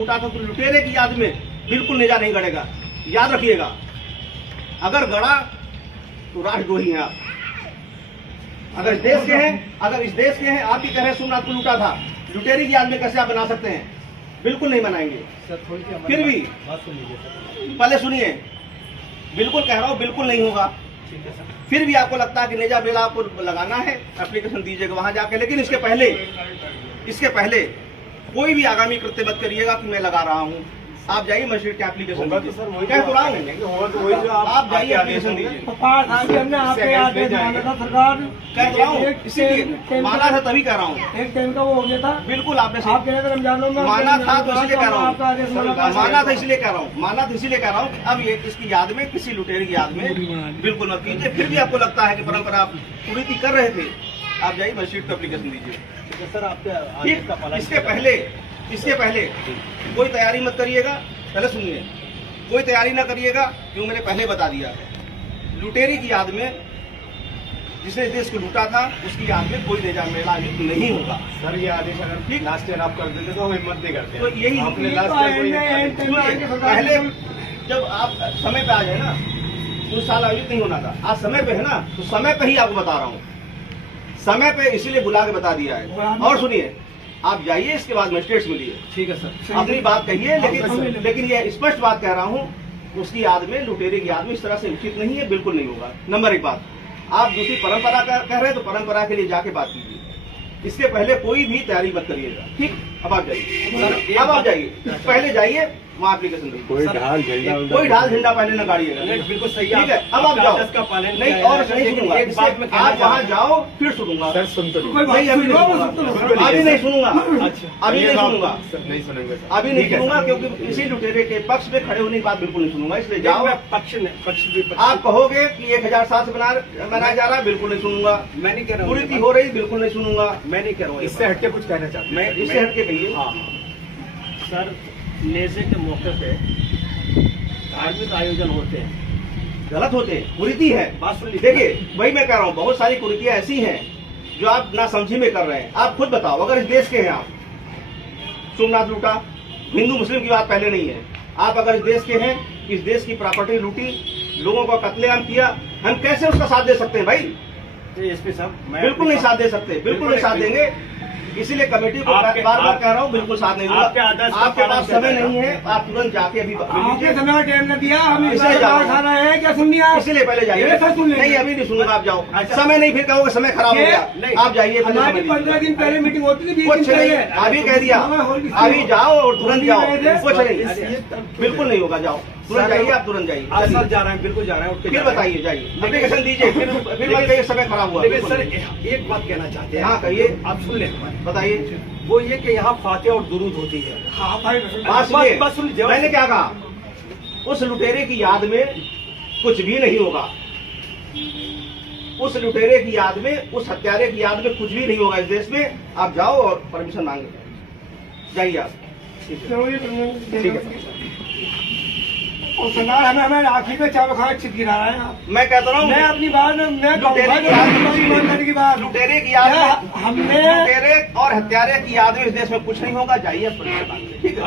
उठा था तो लुटेरे की याद में बिल्कुल नेजा नहीं गड़ेगा। याद रखिएगा, अगर गड़ा तो राष्ट्रद्रोही हैं आप। अगर इस देश के हैं, आप ही कह रहे सोमनाथ को लूटा था, लुटेरे की याद में कैसे आप बना सकते हैं? बिल्कुल नहीं बनाएंगे। फिर भी पहले सुनिए, बिल्कुल कह रहा हूँ, बिल्कुल नहीं होगा। फिर भी आपको लगता है कि नेजा बेला आपको लगाना है, एप्लीकेशन दीजिएगा वहां जाके। लेकिन इसके पहले कोई भी आगामी कृत्य मत करिएगा कि मैं लगा रहा हूँ। आप जाइए मजिस्ट्रेट के एप्लीकेशन दीजिए। कह तो रहा हूँ, आप जाइए एप्लीकेशन दीजिए। कह तो रहा हूँ, इसीलिए माना था तभी कह रहा हूँ। एक टाइम का वो हो गया था। बिल्कुल आपने आप कह रहे थे रमजानों में माना था तो इसलिए कह रहा हूँ, माना था इसलिए कह रहा हूँ। अब ये इसकी याद में, किसी लुटेरे की याद में बिल्कुल मत कीजिए। फिर भी आपको लगता है कि परंपरा आप कुरीति कर रहे थे, आप जाइए मजिस्ट्रेट को एप्लीकेशन दीजिए। सर आपके इसके पहले कोई तैयारी मत करिएगा। पहले सुनिए, कोई तैयारी ना करिएगा, क्यों मैंने पहले बता दिया है। लुटेरे की याद में, जिसने देश को लूटा था, उसकी याद में कोई नेजा मेला युद्ध नहीं होगा। सर ये आदेश अगर ठीक लास्ट ईयर आप कर देते तो हम हिम्मत नहीं करते। तो यही पहले जब आप समय पे आ जाए ना, उस साल आयोजित नहीं होना था। आज समय पे है ना, तो समय पे ही आपको बता रहा हूँ, समय पे इसीलिए बुला के बता दिया है। और सुनिए, आप जाइए, इसके बाद मजिस्ट्रेट से मिलिए। ठीक है सर, अपनी बात कहिए, लेकिन ये स्पष्ट बात कह रहा हूँ, उसकी याद में, लुटेरे की याद में इस तरह से उचित नहीं है, बिल्कुल नहीं होगा। नंबर एक बात, आप दूसरी परंपरा कह रहे हैं तो परंपरा के लिए जाके बात कीजिए। इसके पहले कोई भी तैयारी मत करिएगा, ठीक? अब आप जाइए, पहले जाइए वहाँ एप्लीकेशन दीजिए। कोई ढाल झंडा पहले न गाड़िएगा। बिल्कुल सही, ठीक है। अब आप जाओ, नहीं और नहीं सुनूंगा। एक बात में आप वहाँ जाओ, फिर सुनूंगा। सर सुन तो नहीं, अभी नहीं सुनूंगा, अभी नहीं सुनूंगा, अभी नहीं सुनूंगा, नहीं सुनेंगे सर। अभी नहीं सुनूंगा, क्योंकि इसी लुटेरे के पक्ष में खड़े होने की बात बिल्कुल नहीं सुनूंगा। इसलिए जाओ, पक्ष आप कहोगे कि 1007 से मनाया जा रहा है, बिल्कुल नहीं सुनूंगा। मैं नहीं कह रहा हूँ, कुरीति हो रही, बिल्कुल नहीं सुनूंगा। मैं नहीं कह रहा हूँ, इससे हटके कुछ कहना चाहता हूँ। मैं इससे हटके कहिए। हाँ सर, नेज़े के मौके पे धार्मिक आयोजन होते हैं, गलत होते हैं, कुरीति है। बात सुन लीजिए। देखिए, वही मैं कह रहा हूँ, बहुत सारी कुरीतियां ऐसी हैं जो आप ना समझी में कर रहे हैं। आप खुद बताओ, अगर इस देश के हैं आप, सोमनाथ लूटा, हिंदू मुस्लिम की बात पहले नहीं है। आप अगर इस देश के हैं, इस देश की प्रॉपर्टी लूटी, लोगों का कत्लेआम किया, हम कैसे उसका साथ दे सकते हैं भाई? एसपी साहब, बिल्कुल नहीं साथ दे सकते, बिल्कुल नहीं साथ देंगे। इसीलिए कमेटी को बार बार कह रहा हूँ, बिल्कुल साथ नहीं दूंगा। आपके पास समय नहीं है, आप तुरंत जाके अभी आपने समय में टाइम न दिया, हम इसलिए खाना है क्या सुन लिया? इसीलिए पहले जाइए। नहीं, अभी नहीं सुनूंगा, आप जाओ। समय नहीं, फिर कहोगे समय खराब हो गया। आप जाइए, हमारी 15 दिन पहले मीटिंग होती थी, 20 दिन कुछ नहीं, पहले अभी कह दिया, अभी जाओ और तुरंत जाओ। कुछ नहीं, बिल्कुल नहीं होगा, जाओ तुरंत जाइए, आप तुरंत जाइए। आज सर जा रहे हैं, बिल्कुल जा रहे हैं। फिर बताइए, जाइए एप्लीकेशन दीजिए, फिर मत कहिए समय खराब हुआ। लेकिन सर एक बात कहना चाहते हैं। हाँ कहिए, आप सुन लें, बताइए। वो ये कि यहाँ फातिहा और दुरूद होती है। हाँ भाई, बस सुन लीजिए, मैंने क्या कहा, उस लुटेरे की याद में कुछ भी नहीं होगा। उस लुटेरे की याद में, उस हत्यारे की याद में कुछ भी नहीं होगा इस देश में। आप जाओ और परमिशन मांगे, जाइए आप। ठीक है। और सरकार हमें आखिर में चावल खाना चित गिरा रहे हैं। मैं कहता रहा हूँ, मैं अपनी बात में लुटेरे की याद, हमने लुटेरे और हत्यारे की याद में इस देश में कुछ नहीं होगा। जाइए, ठीक है।